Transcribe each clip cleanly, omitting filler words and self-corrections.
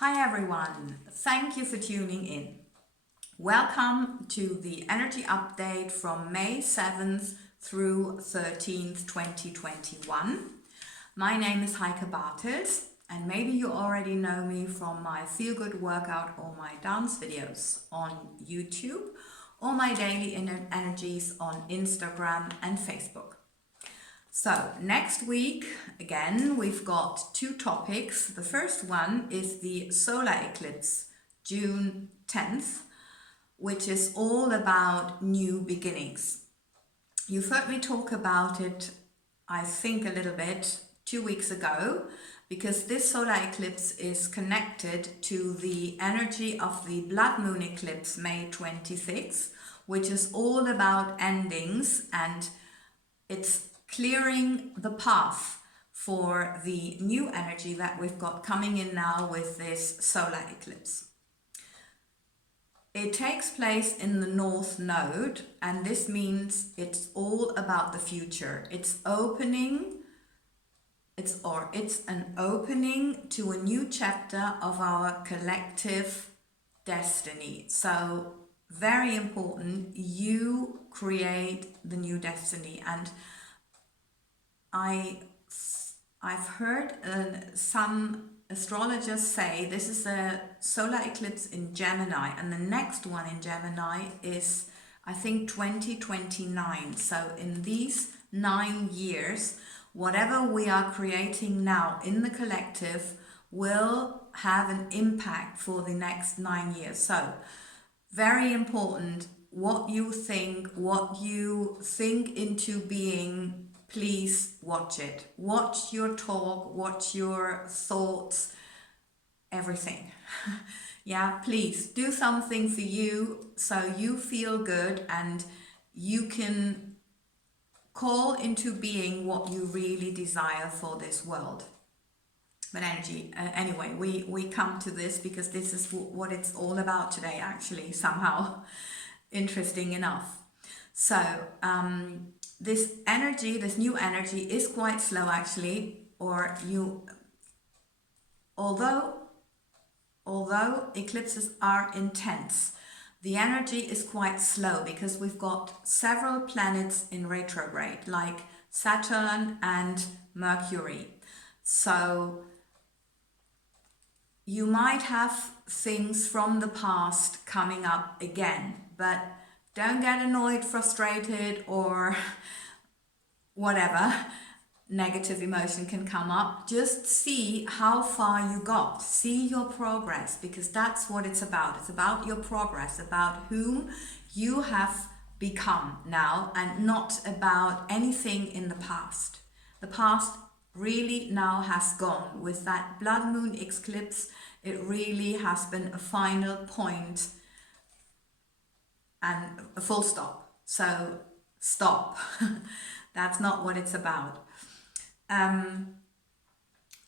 Hi everyone, thank you for tuning in. Welcome to the energy update from May 7th through 13th, 2021. My name is Heike, and maybe you already know me from my feel good workout or my dance videos on YouTube or my daily energies on Instagram and Facebook. So next week, again, we've got two topics. The first one is the solar eclipse, June 10th, which is all about new beginnings. You've heard me talk about it, I think, a little bit 2 weeks ago, because this solar eclipse is connected to the energy of the blood moon eclipse, May 26th, which is all about endings, and it's clearing the path for the new energy that we've got coming in now with this solar eclipse. It takes place in the North Node, and this means it's all about the future. It's an opening to a new chapter of our collective destiny. So very important, you create the new destiny. And I've heard some astrologers say this is a solar eclipse in Gemini, and the next one in Gemini is, I think, 2029. So in these 9 years, whatever we are creating now in the collective will have an impact for the next 9 years. So very important, what you think into being. Please watch it. Watch your talk, watch your thoughts, everything. Yeah, please do something for you so you feel good and you can call into being what you really desire for this world. But anyway, we come to this because this is what it's all about today, actually, somehow. Interesting enough. So, this new energy is quite slow actually, although eclipses are intense, the energy is quite slow because we've got several planets in retrograde, like Saturn and Mercury. So you might have things from the past coming up again, but don't get annoyed, frustrated, or whatever negative emotion can come up. Just see how far you got. See your progress, because that's what it's about. It's about your progress, about whom you have become now, and not about anything in the past. The past really now has gone. With that blood moon eclipse, it really has been a final point and a full stop. So stop. That's not what it's about.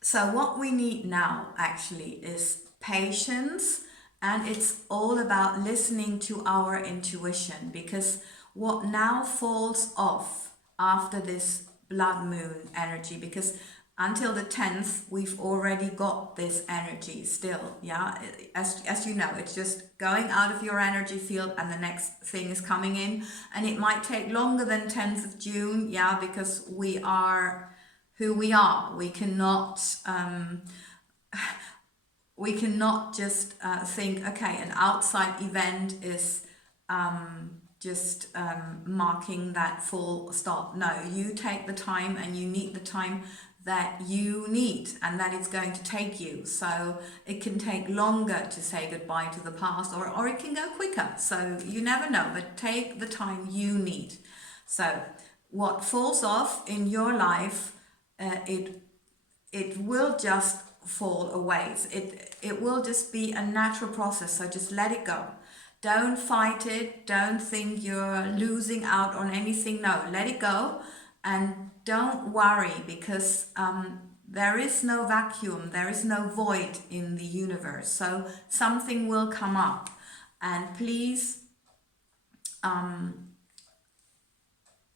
So what we need now actually is patience, and it's all about listening to our intuition, because what now falls off after this blood moon energy, because until the 10th, we've already got this energy still, yeah? As you know, it's just going out of your energy field and the next thing is coming in. And it might take longer than 10th of June, yeah, because we are who we are. We cannot just think, okay, an outside event is just marking that full stop. No, you take the time, and you need the time that you need and that it's going to take you. So it can take longer to say goodbye to the past, or it can go quicker. So you never know, but take the time you need. So what falls off in your life, it will just fall away. It will just be a natural process. So just let it go. Don't fight it. Don't think you're losing out on anything. No, let it go. And don't worry, because there is no vacuum, there is no void in the universe. So something will come up, and please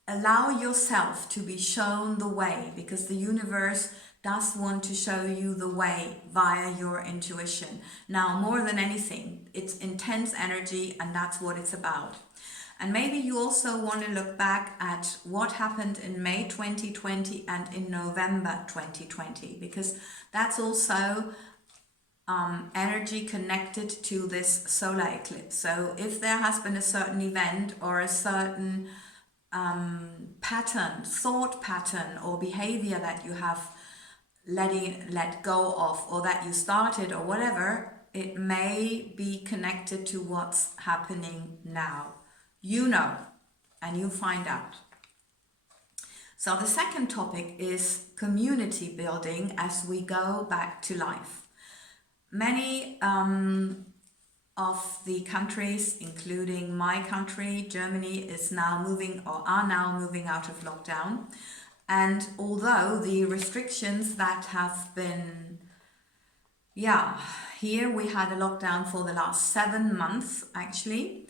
allow yourself to be shown the way, because the universe does want to show you the way via your intuition. Now, more than anything, it's intense energy, and that's what it's about. And maybe you also want to look back at what happened in May 2020 and in November 2020, because that's also energy connected to this solar eclipse. So if there has been a certain event or a certain pattern, thought pattern or behavior that you have let go of, or that you started, or whatever, it may be connected to what's happening now. You know, and you find out. So the second topic is community building as we go back to life. Many of the countries, including my country, Germany, is now moving, or are now moving out of lockdown. And although the restrictions that have been, here we had a lockdown for the last 7 months actually.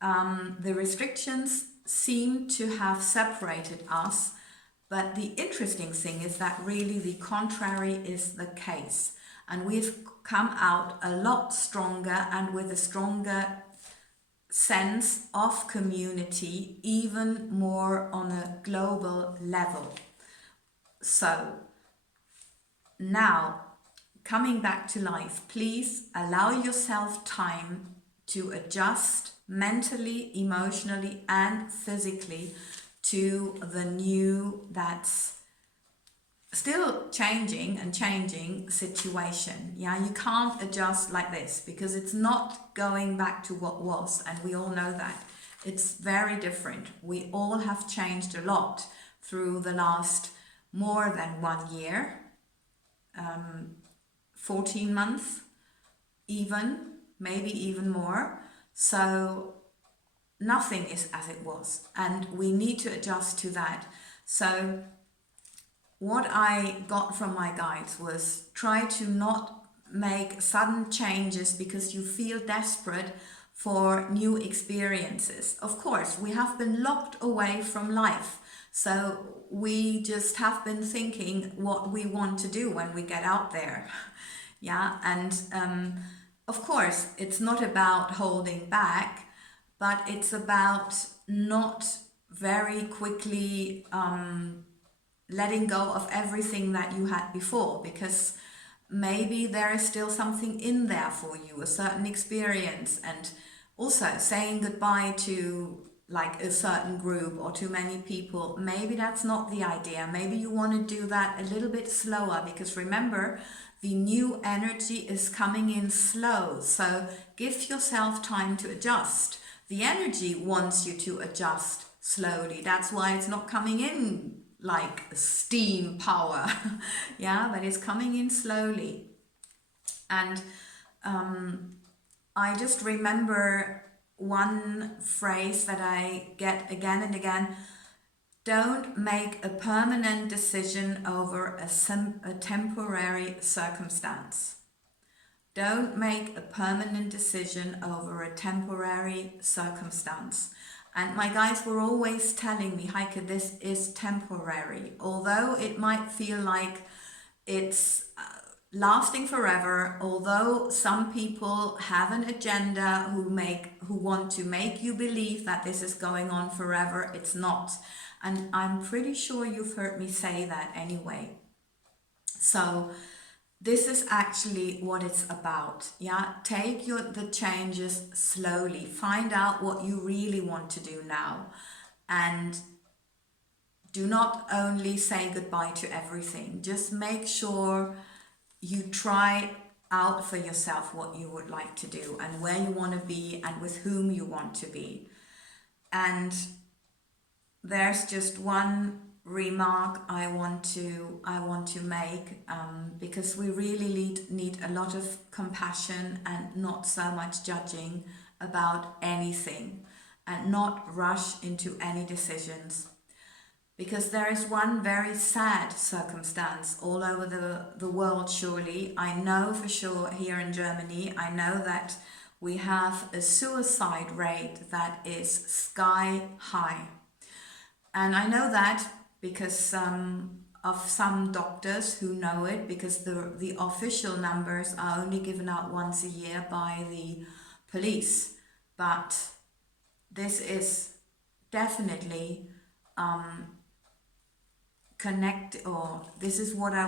The restrictions seem to have separated us, but the interesting thing is that really the contrary is the case. And we've come out a lot stronger and with a stronger sense of community, even more on a global level. So now, coming back to life, please allow yourself time to adjust mentally, emotionally, and physically to the new, that's still changing situation. You can't adjust like this because it's not going back to what was, and we all know that. It's very different. We all have changed a lot through the last more than 1 year, 14 months, maybe even more. So nothing is as it was, and we need to adjust to that. So what I got from my guides was try to not make sudden changes because you feel desperate for new experiences. Of course, we have been locked away from life, so we just have been thinking what we want to do when we get out there. And of course, it's not about holding back, but it's about not very quickly letting go of everything that you had before, because maybe there is still something in there for you, a certain experience, and also saying goodbye to like a certain group or too many people. Maybe that's not the idea. Maybe you want to do that a little bit slower, because remember, the new energy is coming in slow. So give yourself time to adjust. The energy wants you to adjust slowly. That's why it's not coming in like steam power. But it's coming in slowly. And I just remember one phrase that I get again and again: don't make a permanent decision over a temporary circumstance. Don't make a permanent decision over a temporary circumstance. And my guides were always telling me, Heike, this is temporary. Although it might feel like it's lasting forever, although some people have an agenda who want to make you believe that this is going on forever, it's not. And I'm pretty sure you've heard me say that anyway. So this is actually what it's about. Take the changes slowly. Find out what you really want to do now, and do not only say goodbye to everything. Just make sure you try out for yourself what you would like to do, and where you want to be, and with whom you want to be. And there's just one remark I want to make, because we really need a lot of compassion and not so much judging about anything, and not rush into any decisions. Because there is one very sad circumstance all over the world, surely. I know for sure here in Germany, I know that we have a suicide rate that is sky high. And I know that because of some doctors who know it, because the official numbers are only given out once a year by the police. But this is definitely this is what I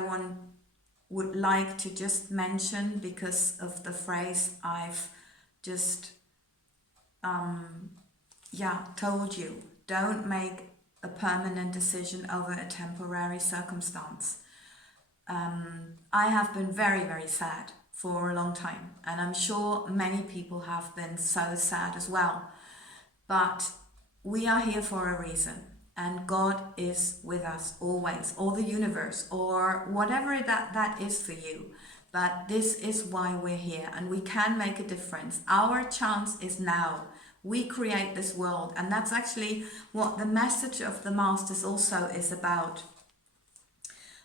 would like to just mention, because of the phrase I've just told you. Don't make a permanent decision over a temporary circumstance. I have been very, very sad for a long time, and I'm sure many people have been so sad as well. But we are here for a reason, and God is with us always, or the universe, or whatever that is for you. But this is why we're here, and we can make a difference. Our chance is now. We create this world, and that's actually what the message of the Masters also is about.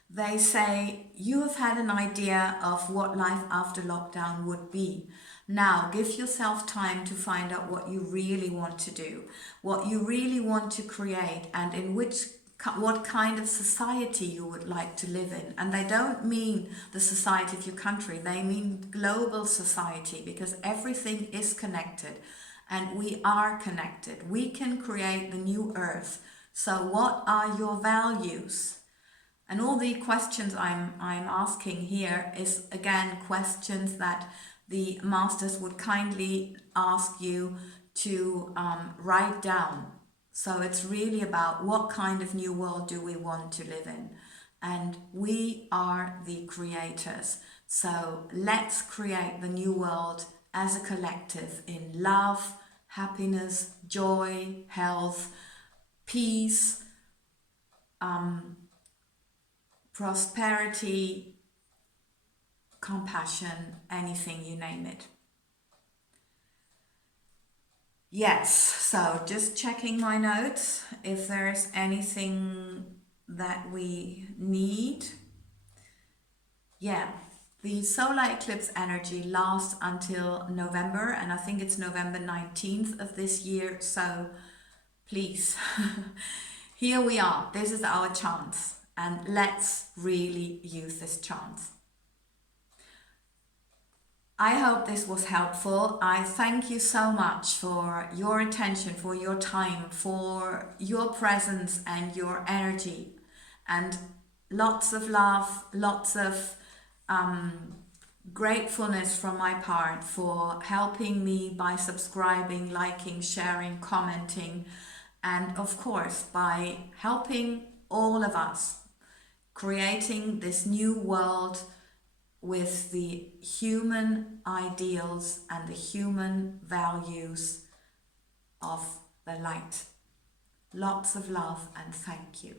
They say, you have had an idea of what life after lockdown would be. Now give yourself time to find out what you really want to do, what you really want to create, and in what kind of society you would like to live in. And they don't mean the society of your country, they mean global society, because everything is connected and we are connected. We can create the new earth. So what are your values? And all the questions I'm asking here is, again, questions that the Masters would kindly ask you to write down. So it's really about what kind of new world do we want to live in? And we are the creators. So let's create the new world as a collective in love, happiness, joy, health, peace, prosperity, compassion, anything, you name it. Yes, so just checking my notes if there's anything that we need. Yeah, the solar eclipse energy lasts until November, and I think it's November 19th of this year, so please, here we are. This is our chance, and let's really use this chance. I hope this was helpful. I thank you so much for your attention, for your time, for your presence and your energy, and lots of love, lots of gratefulness from my part for helping me by subscribing, liking, sharing, commenting, and of course by helping all of us creating this new world with the human ideals and the human values of the light. Lots of love and thank you.